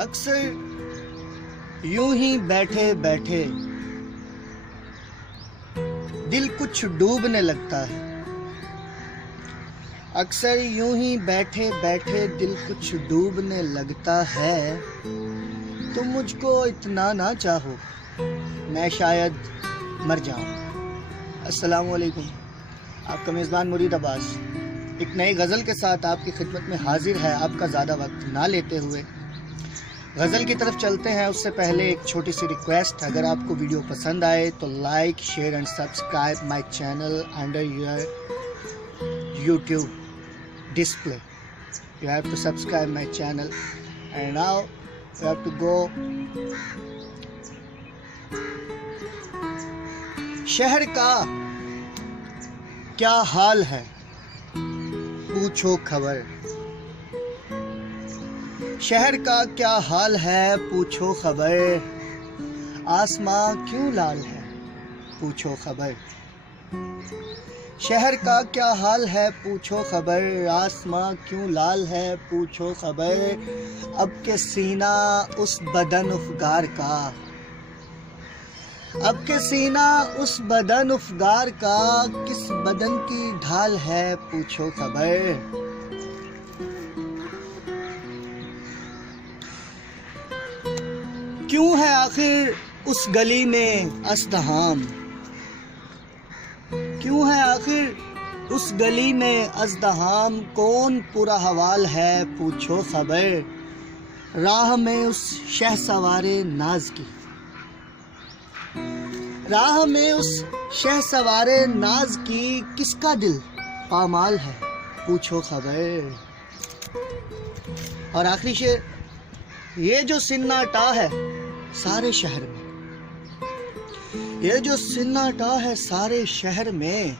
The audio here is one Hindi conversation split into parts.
अक्सर यूं ही बैठे बैठे दिल कुछ डूबने लगता है। अक्सर यूं ही बैठे बैठे दिल कुछ डूबने लगता है। तुम मुझको इतना ना चाहो, मैं शायद मर जाऊं। अस्सलामु अलैकुम, आपका मेज़बान मुरीद अब्बास एक नई गज़ल के साथ आपकी खिदमत में हाजिर है। आपका ज़्यादा वक्त ना लेते हुए गज़ल की तरफ चलते हैं। उससे पहले एक छोटी सी रिक्वेस्ट, अगर आपको वीडियो पसंद आए तो like, share and subscribe my channel under your YouTube display. You have to subscribe my channel and now you have to go. शहर का क्या हाल है पूछो खबर, शहर का क्या हाल है पूछो खबर, आसमां क्यों लाल है पूछो खबर। शहर का क्या हाल है पूछो खबर, आसमां क्यों लाल है पूछो खबर। अब के सीना उस बदन उफगार का, अब के सीना उस बदन उफगार का, किस बदन की ढाल है पूछो खबर। क्यों है आखिर उस गली में अज़दहाम, क्यों है आखिर उस गली में अज़दहाम, कौन पूरा हवाल है पूछो खबर। राह में उस शहसवारे नाज की, राह में उस शहसवारे नाज की, किसका दिल पामाल है पूछो खबर। और आखिरी शेर, ये जो सन्नाटा है सारे शहर में, ये जो सन्नाटा है सारे शहर में,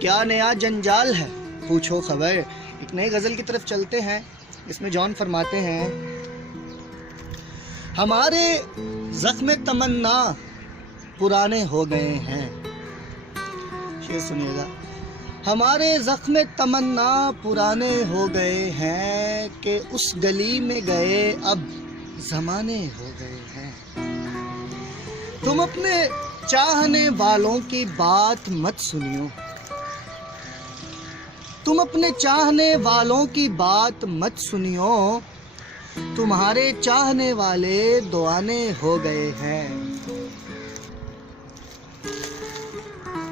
क्या नया जंजाल है पूछो खबर। एक नई गज़ल की तरफ चलते हैं। इसमें जॉन फरमाते हैं, हमारे ज़ख्म तमन्ना पुराने हो गए हैं। शेर सुनिएगा, हमारे ज़ख्म तमन्ना पुराने हो गए हैं, कि उस गली में गए अब ज़माने हो गए हैं। तुम अपने चाहने वालों की बात मत सुनियो, तुम अपने चाहने वालों की बात मत सुनियो, तुम्हारे चाहने वाले दीवाने हो गए हैं।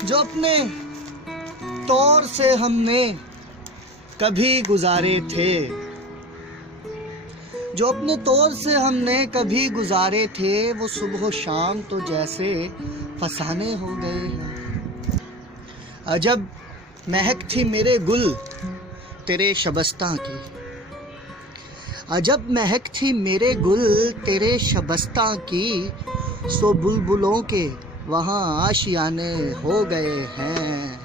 जो अपने तौर से हमने कभी गुजारे थे, जो अपने तौर से हमने कभी गुजारे थे, वो सुबह शाम तो जैसे फसाने हो गए हैं। अजब महक थी मेरे गुल तेरे शबस्ता की, अजब महक थी मेरे गुल तेरे शबस्ता की, सो बुलबुलों के वहाँ आशियाने हो गए हैं।